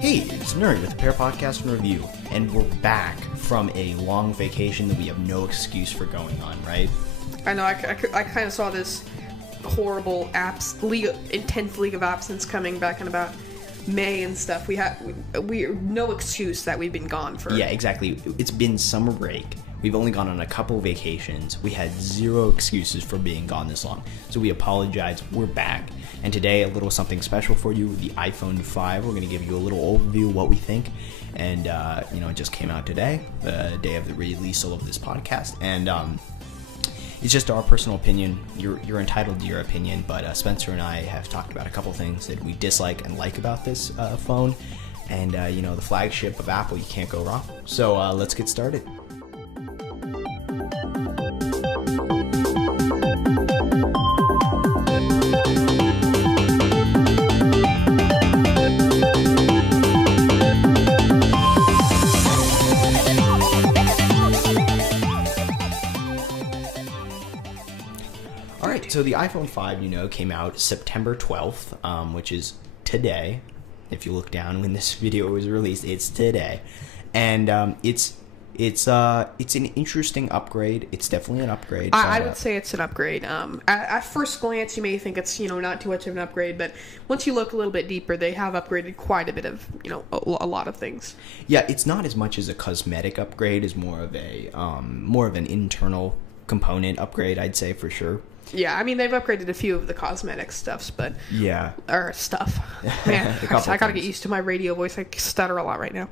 Hey, it's Nuri with the Pair Podcast and Review, and we're back from a long vacation that we have no excuse for going on, right? I know, I kind of saw this horrible intense League of Absence coming back in about May and stuff. We no excuse that we've been gone for. Yeah, exactly. It's been summer break. We've only gone on a couple vacations. We had zero excuses for being gone this long. So we apologize. We're back. And today, a little something special for you, the iPhone 5. We're going to give you a little overview of what we think. And, it just came out today, the day of the release of this podcast. And it's just our personal opinion. You're entitled to your opinion. But Spencer and I have talked about a couple things that we dislike and like about this phone. And, the flagship of Apple, you can't go wrong. So let's get started. So the iPhone 5, came out September 12th, which is today. If you look down when this video was released, it's today. And it's an interesting upgrade. It's definitely an upgrade. I would say it's an upgrade. At first glance, you may think it's, not too much of an upgrade, but once you look a little bit deeper, they have upgraded quite a bit of, a lot of things. Yeah, it's not as much as a cosmetic upgrade, as more of an internal component upgrade, I'd say, for sure. Yeah, I mean, they've upgraded a few of the cosmetic stuffs, but... Yeah. Or stuff. Man, I gotta get used to my radio voice. I stutter a lot right now.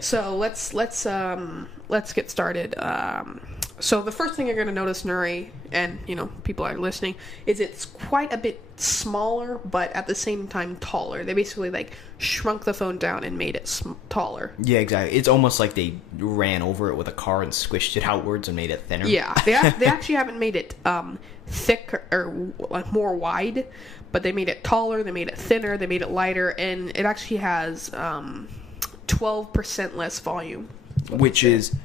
So, let's get started. So, the first thing you're going to notice, Nuri, and, people are listening, is it's quite a bit smaller, but at the same time taller. They basically, shrunk the phone down and made it taller. Yeah, exactly. It's almost like they ran over it with a car and squished it outwards and made it thinner. Yeah, they actually haven't made it thick or more wide, but they made it taller, they made it thinner, they made it lighter, and it actually has 12% less volume. Which is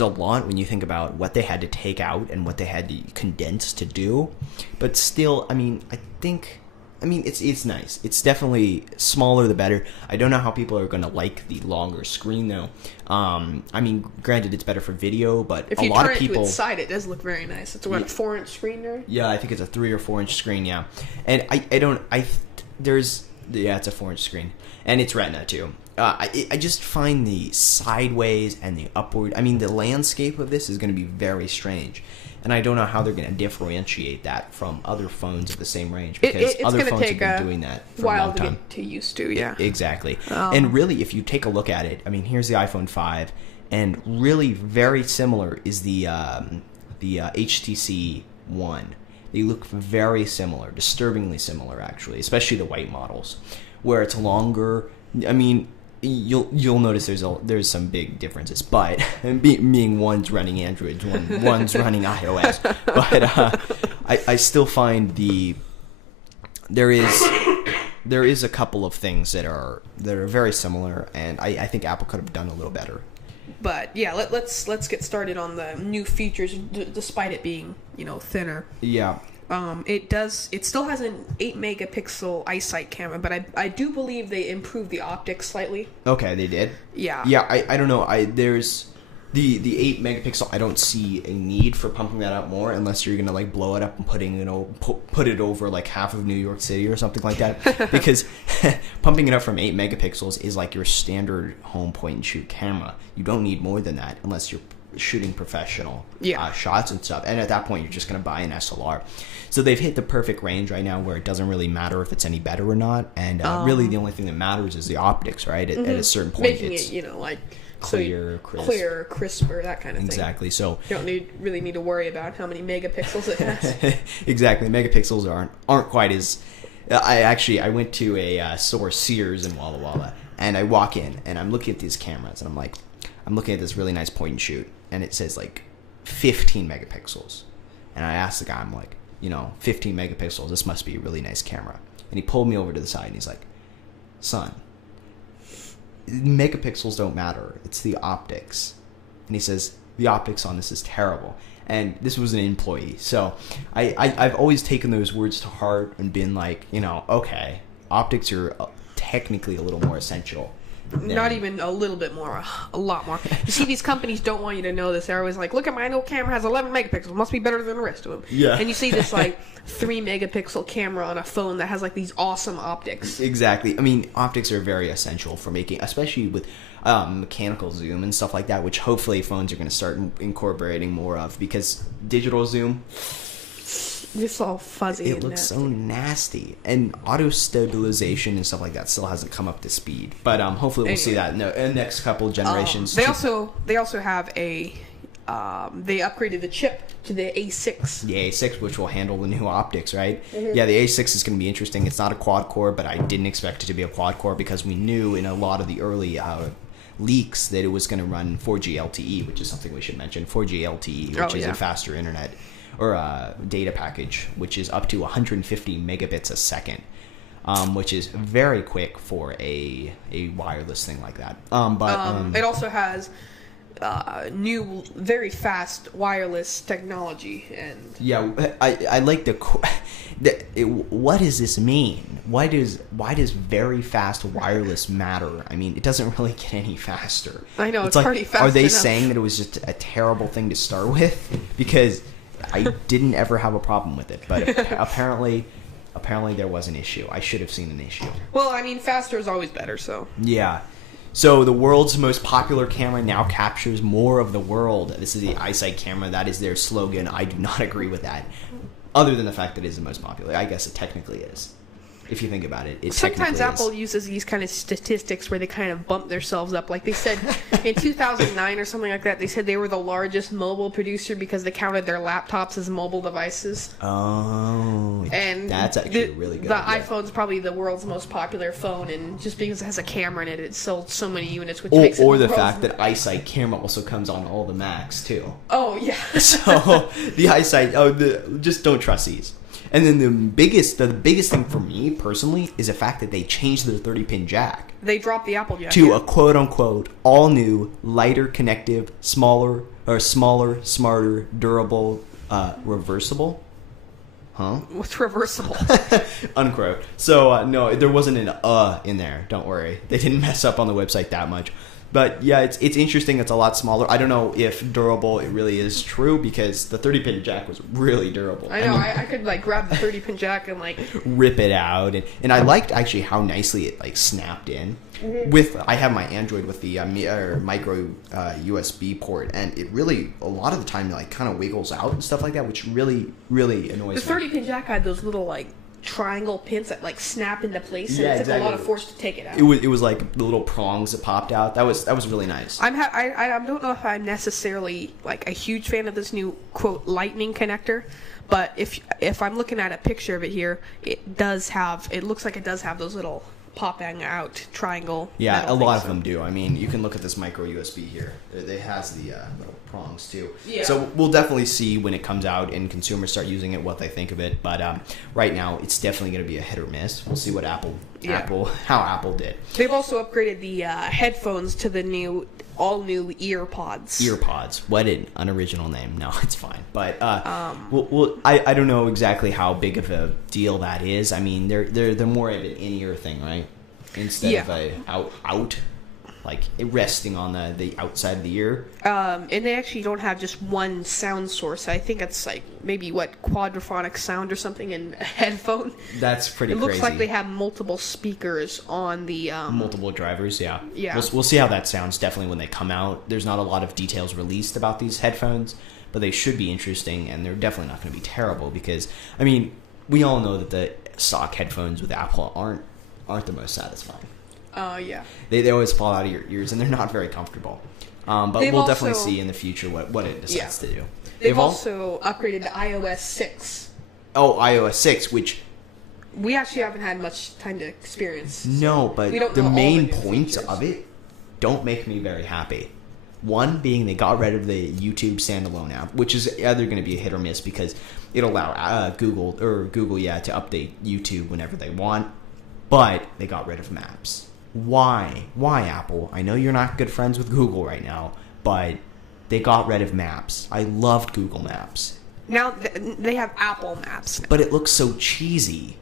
a lot when you think about what they had to take out and what they had to condense to do. But still, it's nice. It's definitely smaller the better. I don't know how people are going to like the longer screen though. Granted, it's better for video, but if a lot of people... If you turn it to its side, it does look very nice. It's a 4-inch screen there? Yeah, I think it's a 3 or 4-inch screen, yeah. And it's a 4-inch screen. And it's Retina too. I just find the sideways and the upward... the landscape of this is going to be very strange. And I don't know how they're going to differentiate that from other phones of the same range. Because other phones have been doing that for a long time. It's going to take a while to get too used to, yeah. Exactly. And really, if you take a look at it, here's the iPhone 5. And really very similar is the HTC One. They look very similar, disturbingly similar, actually. Especially the white models. Where it's longer... You'll notice there's some big differences, but being one's running Android, one's running iOS, but I still find there is a couple of things that are very similar, and I think Apple could have done a little better. But yeah, let's get started on the new features, despite it being thinner. Yeah. It still has an 8-megapixel iSight camera, but I do believe they improved the optics slightly. Okay, they did? Yeah. Yeah, I don't know. There's the 8-megapixel, I don't see a need for pumping that up more unless you're going to blow it up and put it over half of New York City or something like that. Because pumping it up from 8 megapixels is like your standard home point and shoot camera. You don't need more than that unless you're shooting professional shots and stuff, and at that point you're just going to buy an SLR. So they've hit the perfect range right now where it doesn't really matter if it's any better or not, and really the only thing that matters is the optics, right? At a certain point, making it's clear, crisper, that kind of thing. Exactly. So you don't really need to worry about how many megapixels it has. Exactly. Megapixels aren't quite as... I went to a store, Sears in Walla Walla, and I walk in and I'm looking at these cameras and I'm looking at this really nice point and shoot, and it says 15 megapixels. And I asked the guy, 15 megapixels, this must be a really nice camera. And he pulled me over to the side and he's like, son, megapixels don't matter. It's the optics. And he says, the optics on this is terrible. And this was an employee. So I've always taken those words to heart and been like, okay, optics are technically a little more essential Not even a little bit more, a lot more. You see, these companies don't want you to know this. They're always like, look at my new camera, has 11 megapixels. Must be better than the rest of them. Yeah. And you see this, like, 3 megapixel camera on a phone that has, like, these awesome optics. Exactly. I mean, optics are very essential for making, especially with mechanical zoom and stuff like that, which hopefully phones are going to start incorporating more of, because digital zoom... It's all fuzzy. It looks so nasty, and auto stabilization and stuff like that still hasn't come up to speed. But hopefully we'll see that in the next couple generations. They also have a they upgraded the chip to the A6. The A6, which will handle the new optics, right? Mm-hmm. Yeah, the A6 is going to be interesting. It's not a quad core, but I didn't expect it to be a quad core because we knew in a lot of the early leaks that it was going to run 4G LTE, which is something we should mention. 4G LTE, which is a faster internet or data package, which is up to 150 megabits a second, which is very quick for a wireless thing like that. It also has new, very fast wireless technology, and I like what does this mean? Why does very fast wireless matter? I mean, it doesn't really get any faster. I know, it's pretty fast. Are they enough. saying that it was just a terrible thing to start with? Because I didn't ever have a problem with it, but apparently there was an issue. I should have seen an issue. Well, I mean, faster is always better, so. Yeah. So the world's most popular camera now captures more of the world. This is the iSight camera. That is their slogan. I do not agree with that. Other than the fact that it is the most popular. I guess it technically is. If you think about it, sometimes Apple uses these kind of statistics where they kind of bump themselves up. Like they said in 2009 or something like that, they said they were the largest mobile producer because they counted their laptops as mobile devices. Oh, and that's actually really good. The iPhone's probably the world's most popular phone, and just because it has a camera in it, it sold so many units, which makes it. Or the fact that iSight camera also comes on all the Macs too. Oh yeah. So the iSight, just don't trust these. And then the biggest thing for me personally is the fact that they changed their 30-pin jack. They dropped the Apple jack to a quote-unquote all-new, lighter, connective, smaller, smarter, durable, reversible. Huh? What's reversible? Unquote. So no, there wasn't an in there. Don't worry, they didn't mess up on the website that much. But yeah, it's interesting. It's a lot smaller. I don't know if durable it really is true because the 30-pin jack was really durable. I know. I could like grab the 30-pin jack and like rip it out, and I liked actually how nicely it like snapped in. Mm-hmm. I have my Android with the micro USB port, and it really a lot of the time like kind of wiggles out and stuff like that, which really annoys me. The 30-pin jack had those little like triangle pins that like snap into place, and it took a lot of force to take it out. It was like the little prongs that popped out. That was really nice. I don't know if I'm necessarily like a huge fan of this new quote lightning connector, but if I'm looking at a picture of it here, it looks like it does have those little popping out triangle. Yeah, a lot of them do. I mean, you can look at this micro USB here. It has the little prongs too. Yeah. So we'll definitely see when it comes out and consumers start using it what they think of it. But right now, it's definitely going to be a hit or miss. We'll see what how Apple did. They've also upgraded the headphones to the all-new earpods. Earpods. What an unoriginal name. No, it's fine. But I don't know exactly how big of a deal that is. I mean, they're more of an in-ear thing, right? Instead of a out, like resting on the outside of the ear. And they actually don't have just one sound source. I think it's like maybe quadraphonic sound or something in a headphone. That's pretty crazy. It looks like they have multiple speakers on the multiple drivers. Yeah. Yeah. We'll see how that sounds definitely when they come out. There's not a lot of details released about these headphones, but they should be interesting, and they're definitely not going to be terrible because I mean we all know that the stock headphones with Apple aren't the most satisfying. Yeah. They always fall out of your ears, and they're not very comfortable. But we'll definitely see in the future what it decides to do. They've also upgraded to iOS 6. Oh, iOS 6, which we actually haven't had much time to experience. No, but the main points of it don't make me very happy. One being they got rid of the YouTube standalone app, which is either going to be a hit or miss because it'll allow Google to update YouTube whenever they want. But they got rid of Maps. Why? Why, Apple? I know you're not good friends with Google right now, but they got rid of Maps. I loved Google Maps. Now they have Apple Maps now. But it looks so cheesy.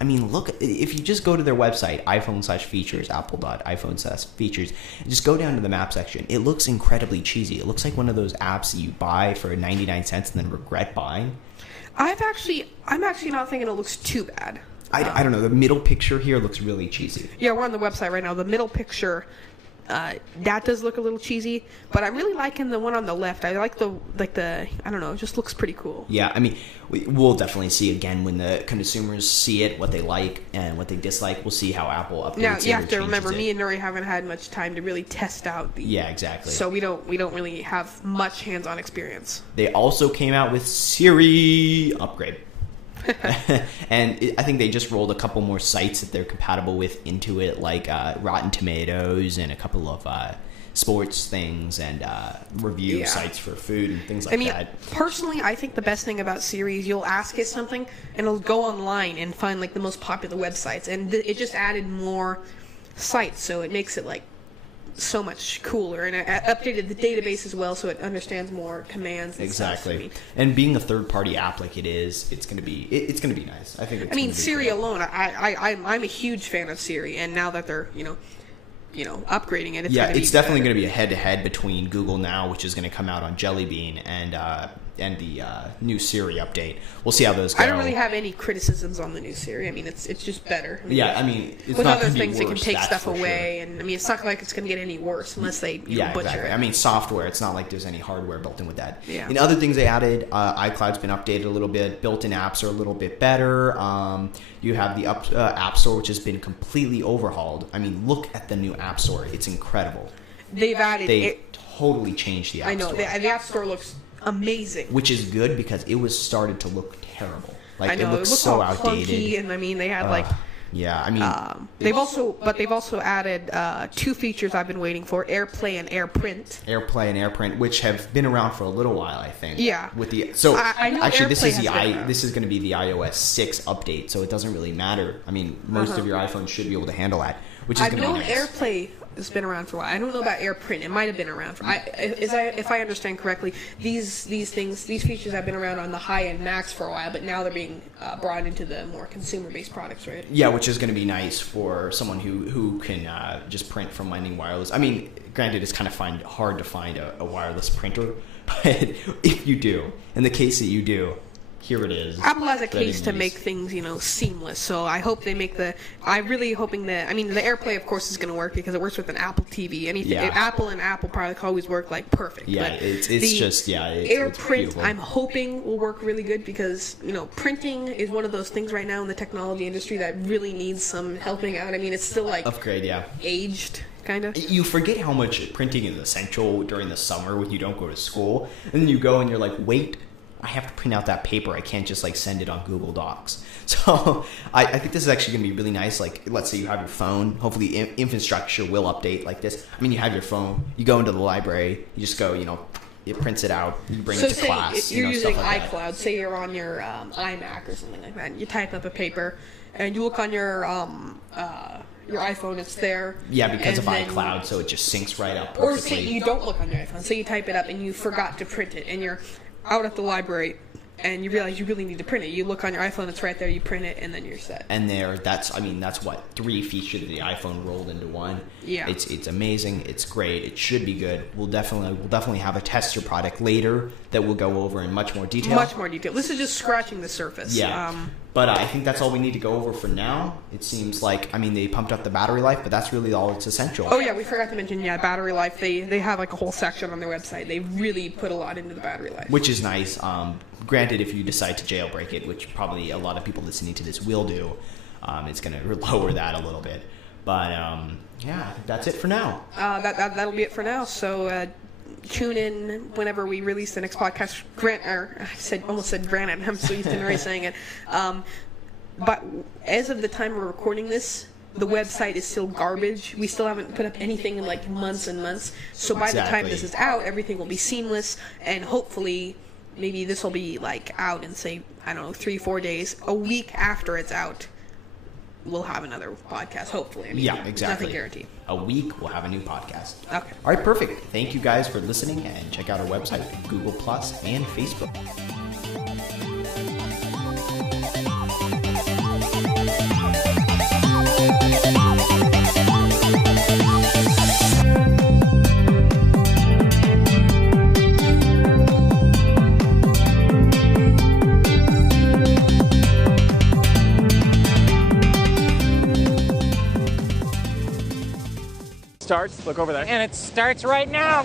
I mean, look, if you just go to their website, iPhone/features, apple.iphone/features, and just go down to the map section, it looks incredibly cheesy. It looks like one of those apps that you buy for 99 cents and then regret buying. I'm actually not thinking it looks too bad. I don't know. The middle picture here looks really cheesy. Yeah, we're on the website right now. The middle picture, that does look a little cheesy, but I'm really liking the one on the left. I like the I don't know, it just looks pretty cool. Yeah, I mean, we'll definitely see again when the consumers see it, what they like and what they dislike. We'll see how Apple updates it. Now, you have to remember, it. Me and Nuri haven't had much time to really test out the... Yeah, exactly. So we don't really have much hands-on experience. They also came out with Siri upgrade. And I think they just rolled a couple more sites that they're compatible with into it, like Rotten Tomatoes and a couple of sports things and review sites for food and things like that. Personally, I think the best thing about Siri is you'll ask it something and it'll go online and find like the most popular websites, and it just added more sites, so it makes it like so much cooler, and I updated the database as well so it understands more commands and exactly stuff. And being a third-party app like it is, it's gonna be nice. I think it's Siri great. alone, I'm a huge fan of Siri, and now that they're upgrading it, it's definitely going to be a head-to-head between Google Now, which is going to come out on Jelly Bean, and the new Siri update. We'll see how those go. I don't really have any criticisms on the new Siri. I mean, it's just better. It's with not other be things, worse, it can take stuff away, sure. And I mean, it's not like it's going to get any worse unless they butcher exactly. it. I mean, software. It's not like there's any hardware built in with that. Yeah. And other things they added, iCloud's been updated a little bit. Built-in apps are a little bit better. You have the App Store, which has been completely overhauled. I mean, look at the new App Store. It's incredible. They totally changed the App Store. I know. The App Store looks amazing. Which is good because it was started to look terrible. Like, I know, it looks looked so all outdated. Clunky, and I mean, they had yeah, I mean, they've also added two features I've been waiting for: AirPlay and AirPrint. AirPlay and AirPrint, which have been around for a little while, I think. Yeah. With the I know actually, this AirPlay is going to be the iOS 6 update, so it doesn't really matter. I mean, most of your iPhones should be able to handle that, which is going to be nice. AirPlay has been around for a while. I don't know about AirPrint. It might have been around for. If I understand correctly, these features have been around on the high-end Macs for a while, but now they're being brought into the more consumer-based products, right? Yeah, which is going to be nice for someone who can just print from Lightning Wireless. I mean, granted, it's kind of hard to find a wireless printer, but if you do, in the case that you do, here it is. Apple has a case to make things, seamless. So I hope they make I'm really hoping that. I mean, the AirPlay, of course, is going to work because it works with an Apple TV. Apple and Apple products always work like perfect. Yeah, but it's AirPrint, I'm hoping will work really good because printing is one of those things right now in the technology industry that really needs some helping out. I mean, it's still like upgrade, aged. Kind of. You forget how much printing is essential during the summer when you don't go to school, and then you go and you're like, wait, I have to print out that paper. I can't just send it on Google Docs. So I think this is actually going to be really nice. Like, let's say you have your phone. Hopefully infrastructure will update like this. I mean, you have your phone. You go into the library. You just go, it prints it out. You bring it to class. So you're using like iCloud. Say you're on your iMac or something like that. You type up a paper, and you look on your iPhone, it's there. Yeah, because of iCloud, so it just syncs right up perfectly. Or say you don't look on your iPhone. So you type it up and you forgot to print it, and you're out at the library and you realize you really need to print it. You look on your iPhone, it's right there, you print it, and then you're set. And that's what, 3 features of the iPhone rolled into one. Yeah. It's amazing, it's great, it should be good. We'll definitely have a tester product later that we'll go over in much more detail. This is just scratching the surface. Yeah. But I think that's all we need to go over for now. It seems like, they pumped up the battery life, but that's really all that's essential. Oh, yeah, we forgot to mention, battery life. They have a whole section on their website. They really put a lot into the battery life. Which is nice. Granted, if you decide to jailbreak it, which probably a lot of people listening to this will do, it's going to lower that a little bit. But, I think that's it for now. That'll be it for now. So, tune in whenever we release the next podcast. Almost said granted. I'm so used to Nuri saying it. But as of the time we're recording this, the website is still garbage. We still haven't put up anything in months and months. So by the time this is out, everything will be seamless, and hopefully, maybe this will be out in 3-4 days. A week after it's out, we'll have another podcast, hopefully. Yeah, exactly. Nothing guaranteed. A week, we'll have a new podcast. Okay. All right, perfect. Thank you guys for listening, and check out our website, Google+, and Facebook. starts. Look over there. And it starts right now.